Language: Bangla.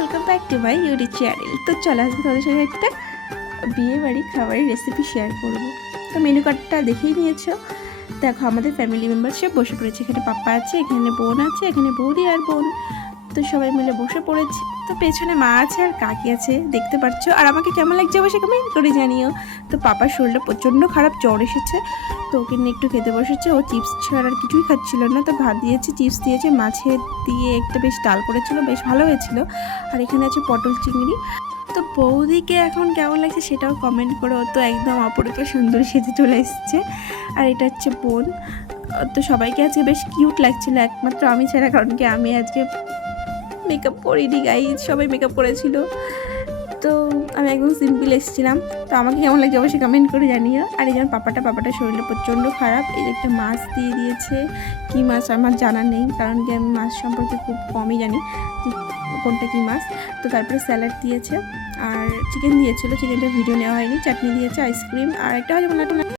Welcome back to my YouTube channel. তো চলো আজকে তোমাদের সঙ্গে একটা বিয়ে বাড়ি খাবারের রেসিপি শেয়ার করব। তো মেনু কার্ডটা দেখেই নিয়েছো। দেখো আমাদের ফ্যামিলি মেম্বার সব বসে পড়েছে। এখানে পাপ্পা আছে, এখানে বোন আছে, এখানে বৌদি আর বোন। তো সবাই মিলে বসে পড়েছি। তো পেছনে মা আছে আর কাকি আছে, দেখতে পাচ্ছ। আর আমাকে কেমন লাগছে অবশ্যই কমেন্ট করে জানিও। তো পাপার শরীরটা প্রচণ্ড খারাপ, জ্বর এসেছে। তো ওকে নিয়ে একটু খেতে বসেছে। ও চিপস ছাড়া আর কিছুই খাচ্ছিল না। তো ভাত দিয়েছে, চিপস দিয়েছে, মাছের দিয়ে একটা বেশ ডাল করেছিল, বেশ ভালো হয়েছিল। আর এখানে আছে পটল চিংড়ি। তো বৌদিকে এখন কেমন লাগছে সেটাও কমেন্ট করে। ও তো একদম অপরূপ সুন্দর সেজে চলে এসছে। আর এটা হচ্ছে বোন। তো সবাইকে আজকে বেশ কিউট লাগছিল, একমাত্র আমি ছাড়া, কারণ কি আমি আজকে মেকআপ করিনি গাইজ, সবাই মেকআপ করেছিল। তো আমি একদম সিম্পল এসেছিলাম। তো আমাকে কেমন লাগছে অবশ্যই কমেন্ট করে জানিও। আর এই যেমন পাপাটার শরীরটা প্রচণ্ড খারাপ। এই যে একটা মাছ দিয়ে দিয়েছে, কী মাছ আমার জানা নেই, কারণ কি আমি মাছ সম্পর্কে খুব কমই জানি যে কোনটা কী মাছ। তো তারপরে স্যালাড দিয়েছে আর চিকেন দিয়েছিলো, চিকেনটা ভিডিও নেওয়া হয়নি। চাটনি দিয়েছে, আইসক্রিম আর একটা হয়তো